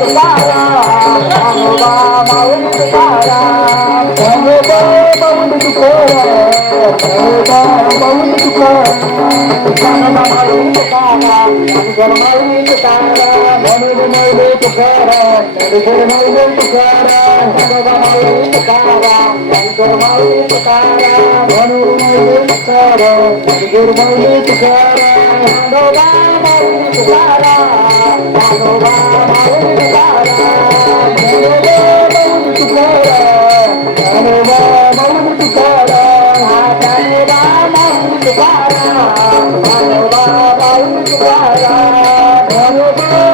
Bye.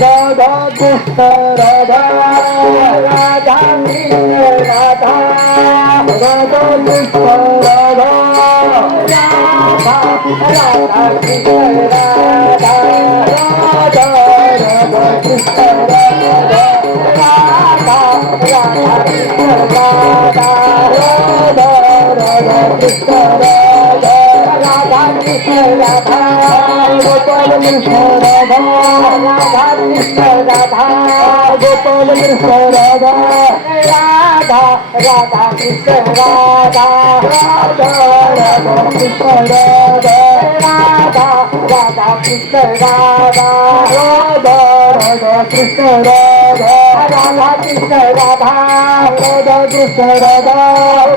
Radha Krishna Radha Radha Krishna Radha Radha Krishna Radha Radha Radha Krishna Radha Radha Radha Krishna Radha Radha Radha Krishna Radha Radha Radha Krishna Radha Radha Krishna Radha Radha Radha Krishna Radha Krishna Radha Gopal Krishna Radha Radha Radha Krishna Radha Radha Radha Krishna Radha Radha Radha Krishna Radha Radha Radha Krishna Radha Radha Krishna Radha Radha Krishna Radha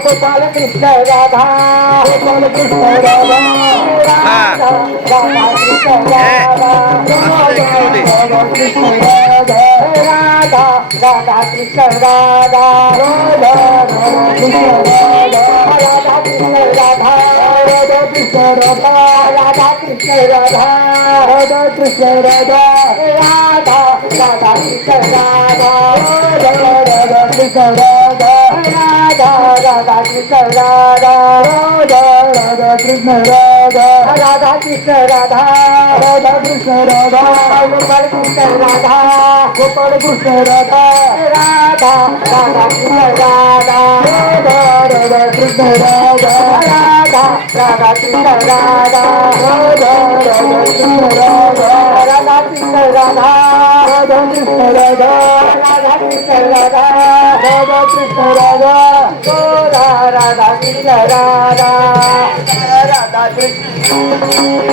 Gopal Krishna Radha Gopal Krishna Radha Radha Radha Krishna Radha Radha Krishna Radha Radha Radha Krishna Radha Radha Radha Krishna Radha Radha Krishna Radha Radha Krishna Radha Radha Krishna Radha Radha Krishna Radha Radha Radha Krishna Radha Radha Radha Krishna Radha Radha Radha Krishna Radha Radha Radha Krishna Radha Radha Krishna Radha Radha Krishna Radha Gopal Krishna Radha Gopal Krishna Radha Radha Radha Krishna Radha Radha Radha Krishna Radha Radha Radha Krishna Radha Radha Radha Krishna Radha Radha Krishna Radha Radha Krishna Radha Radha Krishna Radha Radha Krishna Radha Gora Radha Krishna Radha Radha Krishna